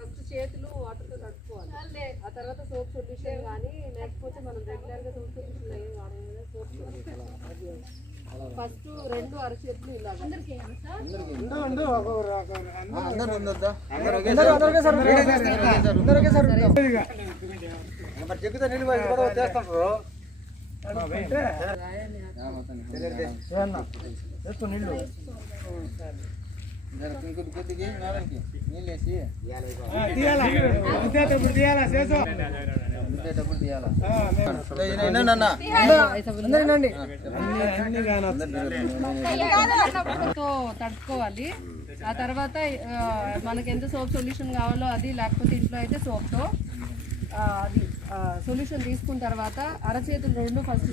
First చేతులు వాటర్తో కడుక్కోవాలి. ఆ తర్వాత సోప్ సొల్యూషన్ కానీ లేకపోతే మనం రెగ్యులర్గా సోప్ సొల్యూషన్ ఏం వాడము కదా సోప్ సొల్యూషన్ ఫస్ట్ రెండు అరచేతులు ఇలా మరి చెక్కుతా నీళ్ళు కూడా వచ్చేస్తుంటారు నీళ్ళు. కొద్దిగా నీళ్ళు వేసి ఇంతేటప్పుడు తీయాలా? తో తడుపుకోవాలి. ఆ తర్వాత ఆ, మనకి ఎంత సోప్ సొల్యూషన్ కావాలో అది లేకపోతే ఇంట్లో అయితే సోప్తో అది సొల్యూషన్ తీసుకున్న తర్వాత అరచేతులు రెండు ఫస్ట్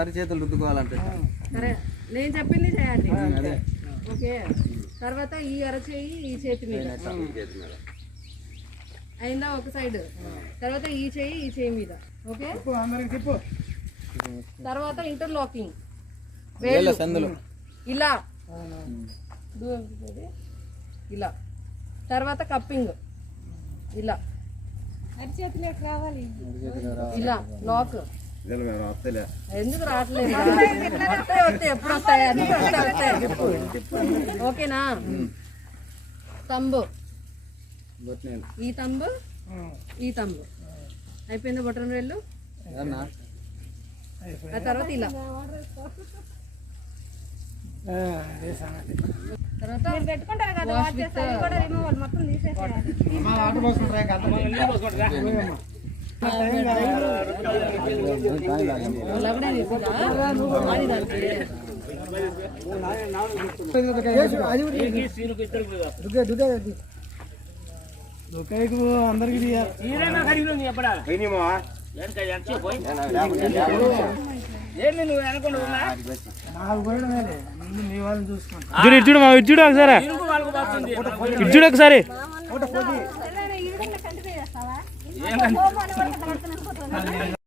అరిచేతులు రుద్దుకోవాలంటే. సరే. నేను చెప్పింది చేయండి. ఓకే. తర్వాత ఈ అరచేయి ఈ చేతి మీద. అయిందా ఒక సైడ్? తర్వాత ఈ చేయి ఈ చేయి మీద. ఓకే? తర్వాత ఇంటర్లాకింగ్. ఇలా. ఇలా. తర్వాత కప్పింగ్. ఇలా. ఇలా. లాక్. ఎందుకు రావట్లేదు? వస్తాయి వస్తాయి. ఎప్పుడు వస్తాయి? అన్ని వస్తాయి వస్తాయి. ఓకేనా? తంబు. ఈ తంబు? ఈ తంబు. అయిపోయింది బొటన్ వేళ్ళు ఆ తర్వాత ఇలా. దానికి. అందరికి చూడు ఇటు చూడు ఒకసారి. ఇటు చూడు ఒకసారి. కంటిన్యూ చేస్తావా